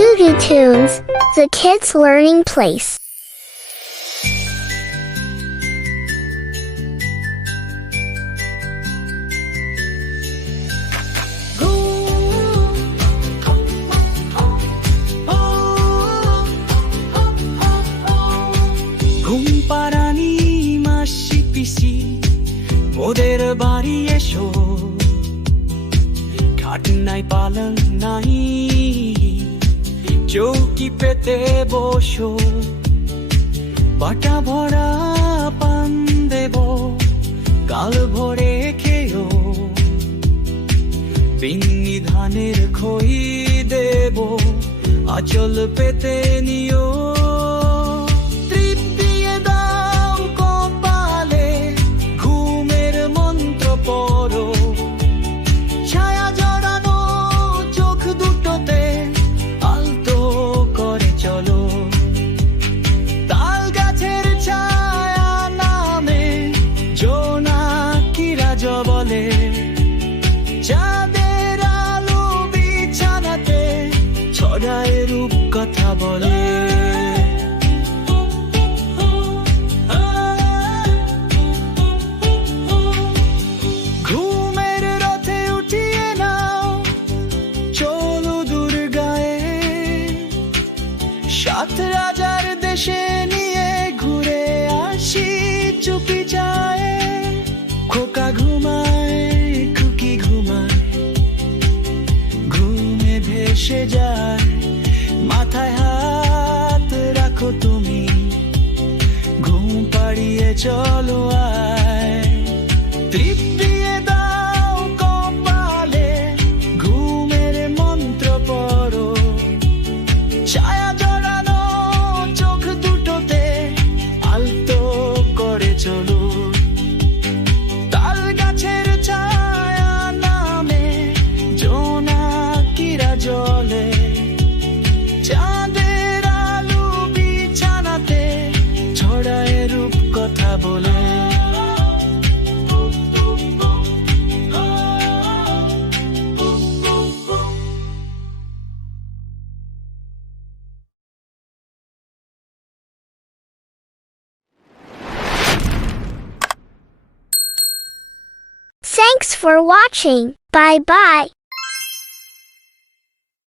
Tugu Tunes, the kids' learning place. ঘুমপাড়ানি মাসি পিসি ওদের বাড়ি এসো, খাট নাই পালং নাই, চৌকি পেতে বসো, বাটা ভরা পান দেব, কাল ভরে খেও, বিন্নি ধানের খই দেব, আঁচল পেতে নিও। বলে চাঁদের আলো বিছানাতে ছড়ায় রূপ কথা বলে। ঘুমের রথে উঠিয়ে নাও, চলো দুর্গায়, সাত রাজার দেশে নিয়ে ঘুরে আসি চুপি যায়। খোকা ঘুমায়, খুকি ঘুমায়, ঘুমে ভেসে যায়, মাথায় হাত রাখো তুমি, ঘুম পাড়িয়ে চলো আয়। তৃপ্তিয়ে দাও কপালে, ঘুমের মন্ত্র পড়ো, ছায়া জড়ানো চোখ দুটোতে আলতো করে চলো। জলে চাঁদের আলো বিছানাতে ছড়ায় রূপ কথা বলে। Thanks for watching. Bye bye.